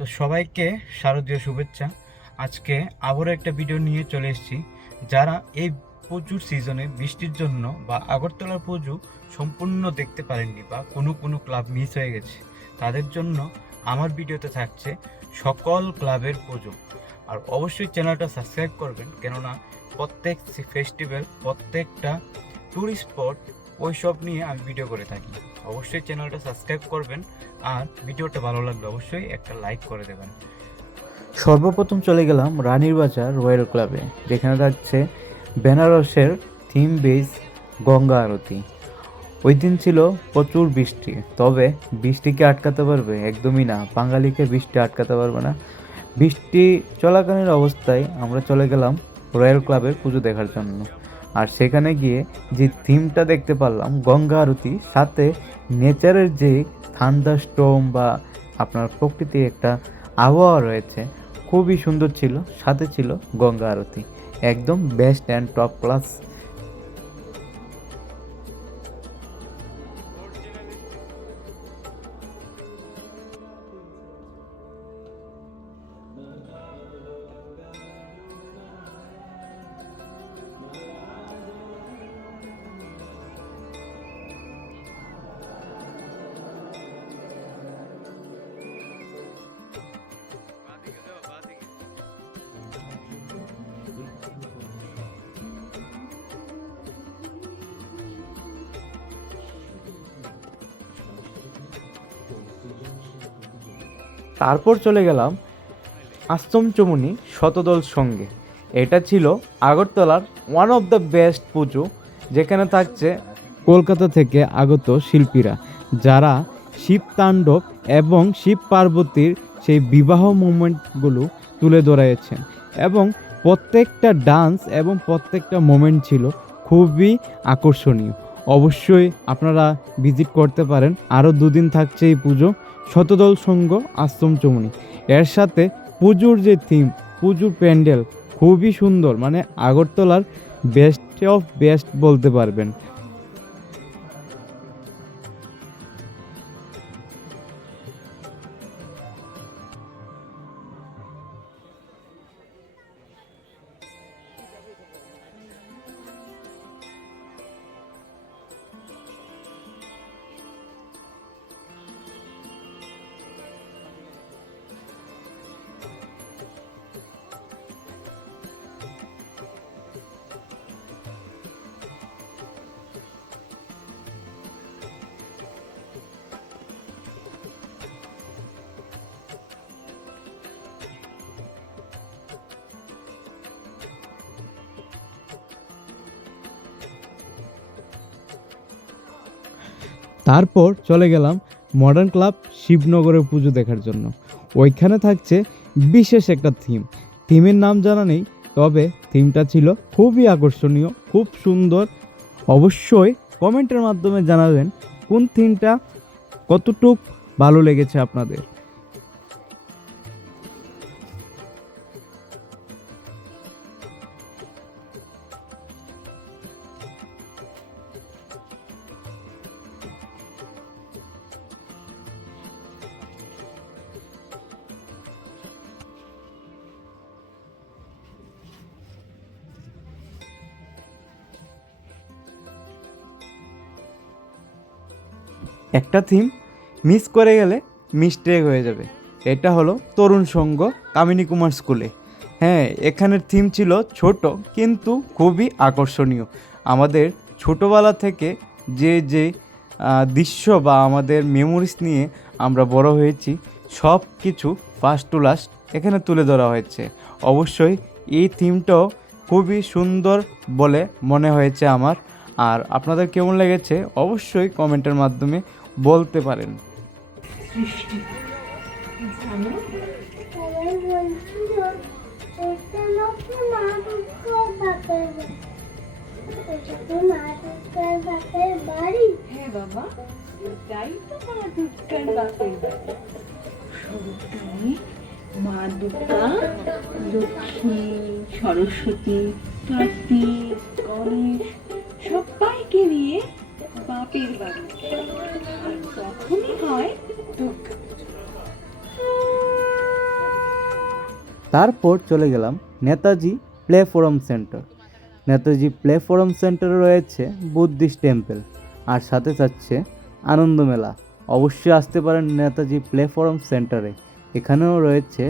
তো সবাইকে শারদীয় শুভেচ্ছা। আজকে আবারও একটা ভিডিও নিয়ে চলে এসেছি, যারা এই প্রচুর সিজনে বৃষ্টির জন্য বা আগরতলার পুজো সম্পূর্ণ দেখতে পারেননি বা কোনো কোনো ক্লাব মিস হয়ে গেছে, তাদের জন্য আমার ভিডিওতে থাকছে সকল ক্লাবের পুজো। আর অবশ্যই চ্যানেলটা সাবস্ক্রাইব করবেন, কেননা প্রত্যেক ফেস্টিভ্যাল প্রত্যেকটা ট্যুরিস্ট স্পট ওইসব নিয়ে আমি ভিডিও করে থাকি। অবশ্যই চ্যানেলটা সাবস্ক্রাইব করবেন আর ভিডিওটা ভালো লাগলে অবশ্যই একটা লাইক করে দেবেন। সর্বপ্রথম চলে গেলাম রানীর বাজার রয়্যাল ক্লাবে, যেখানে থাকছে বেনারসের থিম বেস গঙ্গা আরতি। ওই দিন ছিল প্রচুর বৃষ্টি, তবে বৃষ্টিকে আটকাতে পারবে একদমই না, বাঙালিকে বৃষ্টি আটকাতে পারবে না। বৃষ্টি চলাকালীন অবস্থায় আমরা চলে গেলাম রয়্যাল ক্লাবের পুজো দেখার জন্য। আর সেখানে গিয়ে যে থিমটা দেখতে পারলাম, গঙ্গা আরতি, সাথে নেচারের যে থান্ডার স্টোম বা আপনার প্রকৃতি একটা আবহাওয়া রয়েছে, খুবই সুন্দর ছিল, সাথে ছিল গঙ্গা আরতি। একদম বেস্ট অ্যান্ড টপ ক্লাস তারপর চলে গেলাম আস্তম চমুনি শতদল সঙ্গে। এটা ছিল আগরতলার ওয়ান অফ দ্য বেস্ট পুজো, যেখানে থাকছে কলকাতা থেকে আগত শিল্পীরা, যারা শিব তাণ্ডব এবং শিব পার্বতীর সেই বিবাহ মোমেন্টগুলো তুলে ধরেছেন। এবং প্রত্যেকটা ডান্স এবং প্রত্যেকটা মোমেন্ট ছিল খুবই আকর্ষণীয়। অবশ্যই আপনারা ভিজিট করতে পারেন। আরও দুদিন থাকছে এই পুজো। শতদল সঙ্গ আশ্রম চমনি। এর সাথে পুজোর যে থিম পুজোর প্যান্ডেল, খুবই সুন্দর। মানে আগরতলার বেস্ট অফ বেস্ট বলতে পারবেন। তারপর চলে গেলাম মডার্ন ক্লাব শিবনগরের পুজো দেখার জন্য। ওইখানে থাকছে বিশেষ একটা থিম থিমের নাম জানা নেই, তবে থিমটা ছিল খুবই আকর্ষণীয়, খুব সুন্দর। অবশ্যই কমেন্টের মাধ্যমে জানাবেন কোন থিমটা কতটুক ভালো লেগেছে আপনাদের। একটা থিম মিস করে গেলে মিস্টেক হয়ে যাবে। এটা হলো তরুণ সঙ্গ কামিনী কুমার স্কুলে। হ্যাঁ এখানের থিম ছিল ছোট কিন্তু খুবই আকর্ষণীয়। আমাদের ছোটোবেলা থেকে যে যে দৃশ্য বা আমাদের মেমোরিজ নিয়ে আমরা বড় হয়েছি, সব কিছু ফার্স্ট টু লাস্ট এখানে তুলে ধরা হয়েছে। অবশ্যই এই থিমটাও খুবই সুন্দর বলে মনে হয়েছে আমার। আর আপনাদের কেমন লেগেছে? অবশ্যই কমেন্টের মাধ্যমে বলতে পারেন। হ্যাঁ মা দুর্গা লক্ষ্মী সরস্বতী কার্তিক গণেশ সবাইকে নিয়ে বাড়ি তখনই হয় দুর্গা তারপর চলে গেলাম Netaji play forum centre. Netaji play forum সেন্টারে রয়েছে বুদ্ধিস্ট টেম্পল আর সাথে যাচ্ছে আনন্দ মেলা। অবশ্যই আসতে পারেন নেতাজি প্লে ফোরাম সেন্টারে। এখানেও রয়েছে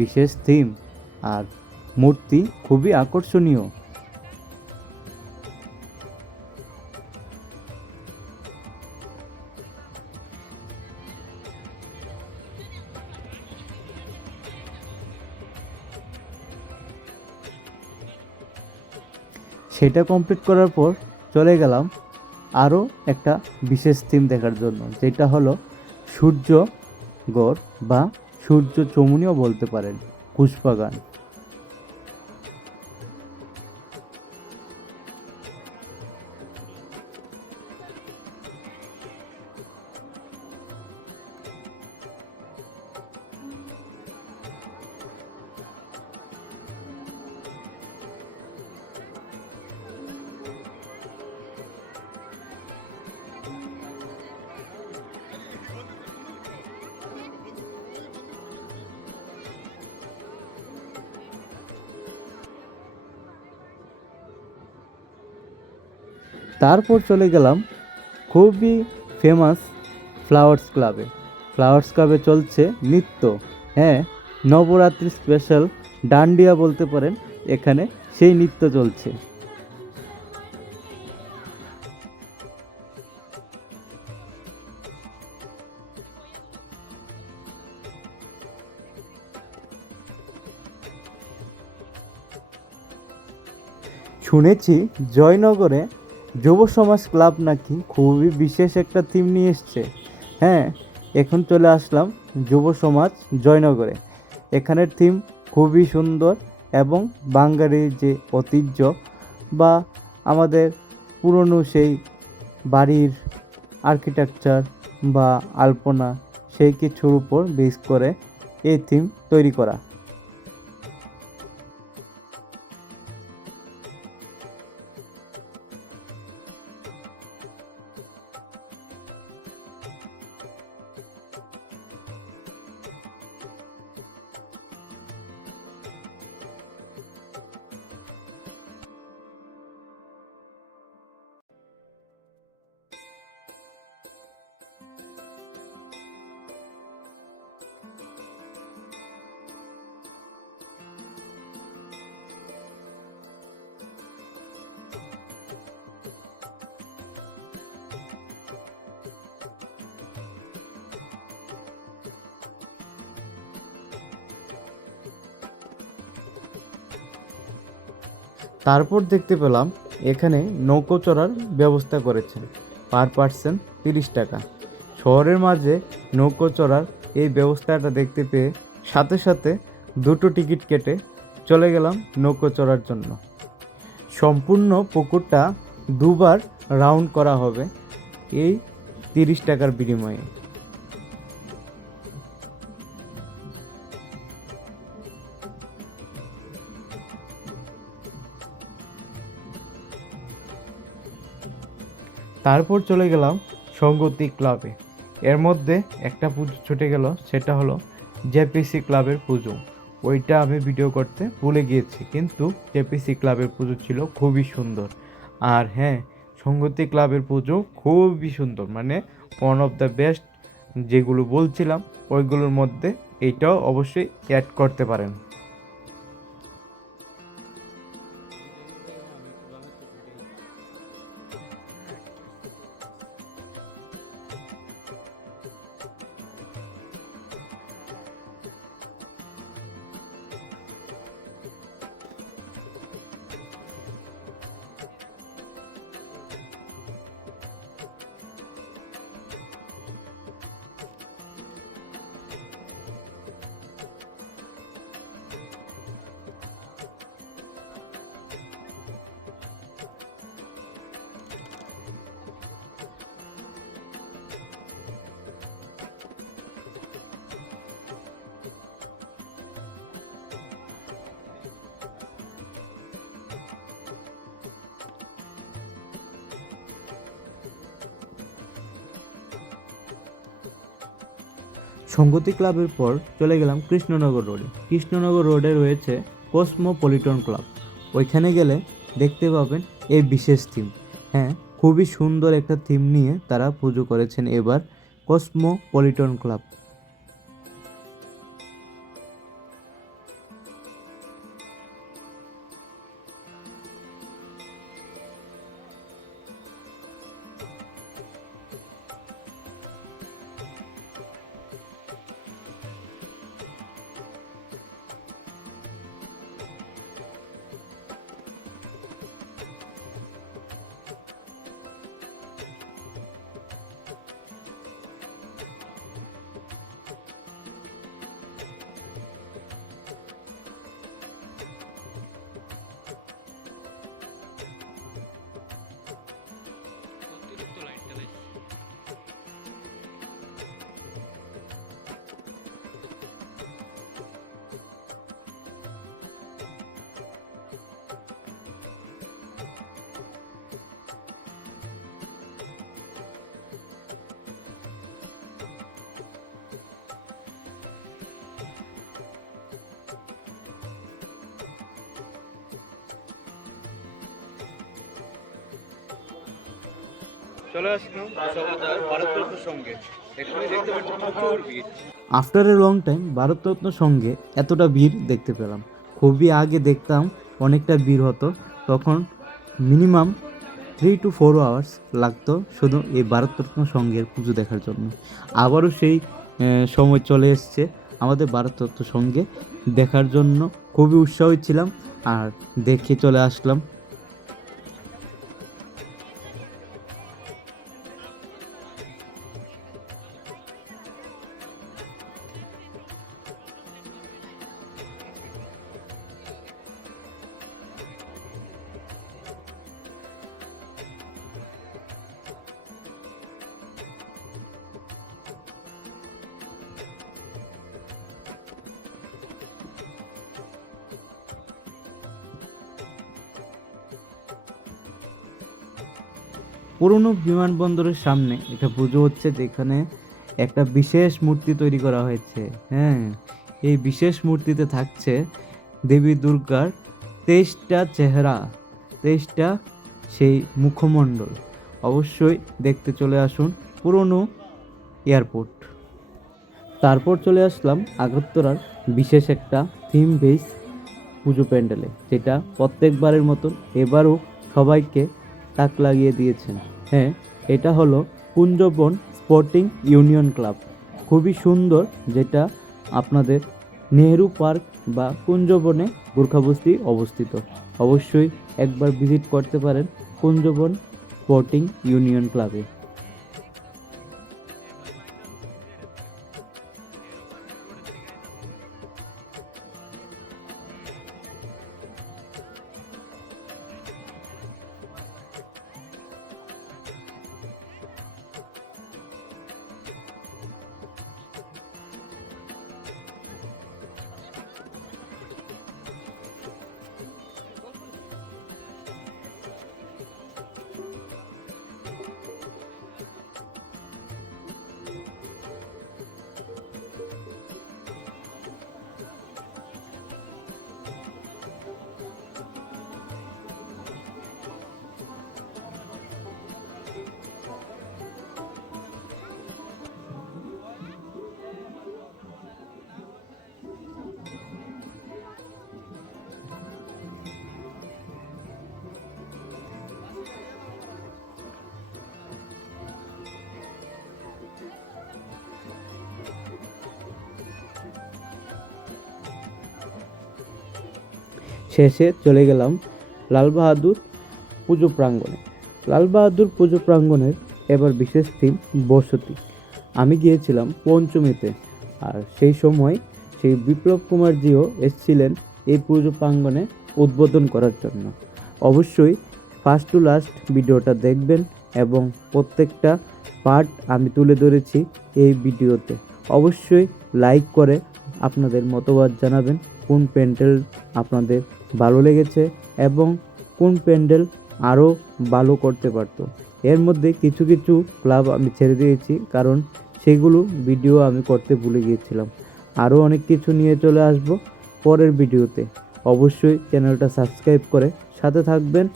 বিশেষ থিম আর মূর্তি খুবই আকর্ষণীয়। সেটা কমপ্লিট করার পর চলে গেলাম আরও একটা বিশেষ থিম দেখার জন্য, যেটা হলো সূর্য গড় বা সূর্য চমুনিও বলতে পারেন কুশবাগান তারপর চলে গেলাম খুবই ফেমাস ফ্লাওয়ার্স ক্লাবে ফ্লাওয়ার্স ক্লাবে চলছে নৃত্য। হ্যাঁ নবরাত্রি স্পেশাল ডান্ডিয়া বলতে পারেন, এখানে সেই নৃত্য চলছে। শুনেছি জয়নগরে যুব সমাজ ক্লাব নাকি খুবই বিশেষ একটা থিম নিয়ে এসছে। হ্যাঁ এখন চলে আসলাম যুব সমাজ জয়নগরে। এখানের থিম খুবই সুন্দর এবং বাঙালির যে ঐতিহ্য বা আমাদের পুরনো সেই বাড়ির আর্কিটেকচার বা আলপনা, সেই কিছুর উপর বেস করে এই থিম তৈরি করা। তারপর দেখতে পেলাম এখানে নৌকো চড়ার ব্যবস্থা করেছেন। পার পার্সন তিরিশ টাকা। শহরের মাঝে নৌকো চড়ার এই ব্যবস্থাটা দেখতে পেয়ে সাথে সাথে দুটো টিকিট কেটে চলে গেলাম নৌকো চড়ার জন্য। সম্পূর্ণ পুকুরটা দুবার রাউন্ড করা হবে এই তিরিশ টাকার বিনিময়ে। তারপর চলে গেলাম সঙ্গতি ক্লাবে। এর মধ্যে একটা পুজো ছুটে গেল, সেটা হলো জেপিসি ক্লাবের পুজো। ওইটা আমি ভিডিও করতে ভুলে গিয়েছি, কিন্তু জেপিসি ক্লাবের পুজো ছিল খুবই সুন্দর। আর হ্যাঁ সঙ্গতি ক্লাবের পুজো খুবই সুন্দর মানে ওয়ান অফ দ্য বেস্ট যেগুলো বলছিলাম, ওইগুলোর মধ্যে এইটাও অবশ্যই অ্যাড করতে পারেন। সংগতি ক্লাবের পর চলে গেলাম কৃষ্ণনগর রোডে। কৃষ্ণনগর রোডে রয়েছে কসমোপলিটন ক্লাব ওইখানে গেলে দেখতে পাবেন এই বিশেষ থিম হ্যাঁ খুবই সুন্দর একটা থিম নিয়ে তারা পুজো করেছেন এবার cosmopolitan club after a long time Bharat Ratna সঙ্গে এতটা ভিড় দেখতে পেলাম। খুবই আগে দেখতাম অনেকটা ভিড় হতো, তখন minimum three to four hours লাগতো শুধু এই ভারতরত্ন সঙ্গের পুজো দেখার জন্য। আবারও সেই সময় চলে এসছে আমাদের ভারতরত্ন সঙ্গে দেখার জন্য। খুবই উৎসাহী ছিলাম আর দেখে চলে আসলাম। পুরনো বিমানবন্দরের সামনে একটা পুজো হচ্ছে যেখানে একটা বিশেষ মূর্তি তৈরি করা হয়েছে। হ্যাঁ এই বিশেষ মূর্তিতে থাকছে দেবী দুর্গার তেইশটা চেহারা, তেইশটা সেই মুখমণ্ডল। অবশ্যই দেখতে চলে আসুন পুরনো এয়ারপোর্ট। তারপর চলে আসলাম আগরতলার বিশেষ একটা থিম বেস পুজো প্যান্ডেলে, যেটা প্রত্যেকবারের মতন এবারও সবাইকে তাক লাগিয়ে দিয়েছেন। হ্যাঁ এটা হলো কুঞ্জবন স্পোর্টিং ইউনিয়ন ক্লাব। খুবই সুন্দর যেটা আপনাদের নেহেরু পার্ক বা কুঞ্জবনে গোর্খাবস্তি অবস্থিত। অবশ্যই একবার ভিজিট করতে পারেন কুঞ্জবন স্পোর্টিং ইউনিয়ন ক্লাবে। শেষে চলে গেলাম লাল বাহাদুর পুজো প্রাঙ্গণে। লাল বাহাদুর পুজো প্রাঙ্গণের এবার বিশেষ থিম বসতি। আমি গিয়েছিলাম পঞ্চমীতে আর সেই সময় সেই বিপ্লব কুমারজিও এসেছিলেন এই পুজো প্রাঙ্গণে উদ্বোধন করার জন্য। অবশ্যই ফার্স্ট টু লাস্ট ভিডিওটা দেখবেন এবং প্রত্যেকটা পার্ট আমি তুলে ধরেছি এই ভিডিওতে। অবশ্যই লাইক করে আপনাদের মতবাদ জানাবেন, কোন প্যান্ডেল আপনাদের ভালো লেগেছে এবং কোন প্যান্ডেল আরও ভালো করতে পারতো। এর মধ্যে কিছু কিছু ক্লাব আমি ছেড়ে দিয়েছি কারণ সেগুলো ভিডিও আমি করতে ভুলে গিয়েছিলাম। আরও অনেক কিছু নিয়ে চলে আসব পরের ভিডিওতে। অবশ্যই চ্যানেলটা সাবস্ক্রাইব করে সাথে থাকবেন।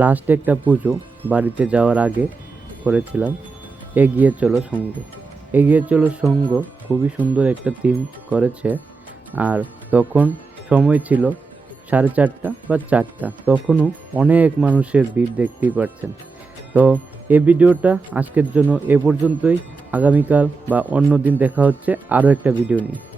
লাস্ট একটা পুজো, বাড়িতে যাওয়ার আগে করেছিলাম। এগিয়ে চলো সঙ্গ। এগিয়ে চলো সঙ্গ খুবই সুন্দর একটা থিম করেছে। আর তখন সময় ছিল সাড়ে চারটা বা চারটা। তখনও অনেক মানুষের ভিড় দেখতেই পাচ্ছেন তো এই ভিডিওটা আজকের জন্য এ পর্যন্তই। আগামীকাল বা অন্য দিন দেখা হচ্ছে আরও একটা ভিডিও নিয়ে।